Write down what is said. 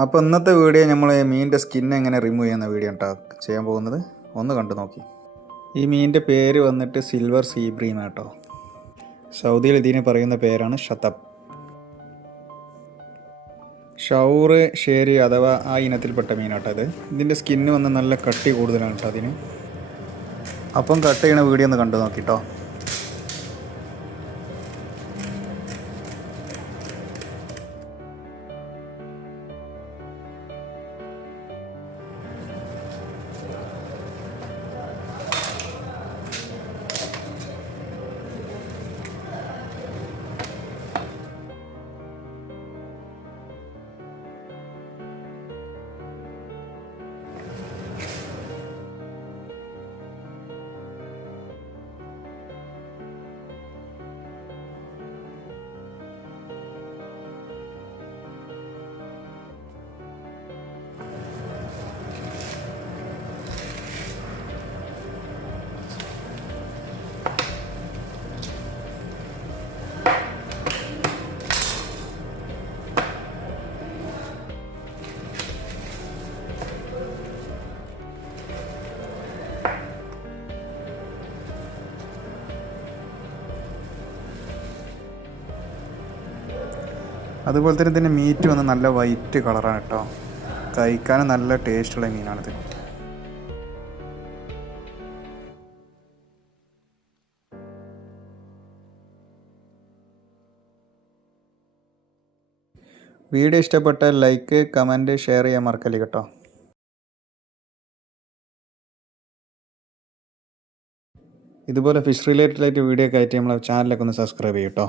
അപ്പോൾ ഇന്നത്തെ വീഡിയോ നമ്മൾ മീനിൻ്റെ സ്കിൻ എങ്ങനെ റിമൂവ് ചെയ്യുന്ന വീഡിയോ ചെയ്യാൻ പോകുന്നത്. ഒന്ന് കണ്ടു നോക്കി. ഈ മീനിൻ്റെ പേര് വന്നിട്ട് സിൽവർ സീബ്രീം കേട്ടോ. സൗദിയിൽ ഇതിന് പറയുന്ന പേരാണ് ഷതബ്. ഷൗർ ഷേരി അഥവാ ആ ഇനത്തിൽപ്പെട്ട മീനാട്ടോ ഇത്. ഇതിൻ്റെ സ്കിന്ന് വന്ന് നല്ല കട്ടി കൂടുതലാണ് കേട്ടോ അതിന്. അപ്പം കട്ട് ചെയ്യണ വീഡിയോ ഒന്ന് കണ്ടു നോക്കിട്ടോ. അതുപോലെ തന്നെ ഇതിൻ്റെ മീറ്റ് വന്ന് നല്ല വൈറ്റ് കളറാണ് കേട്ടോ. കഴിക്കാനും നല്ല ടേസ്റ്റുള്ള മീനാണിത്. വീഡിയോ ഇഷ്ടപ്പെട്ടാൽ ലൈക്ക്, കമൻറ്റ്, ഷെയർ ചെയ്യാൻ മറക്കല്ലേ കേട്ടോ. ഇതുപോലെ ഫിഷ് റിലേറ്റഡ് ആയിട്ട് വീഡിയോ ഒക്കെ ആയിട്ട് നമ്മളെ ചാനലൊക്കെ ഒന്ന് സബ്സ്ക്രൈബ് ചെയ്യും കേട്ടോ.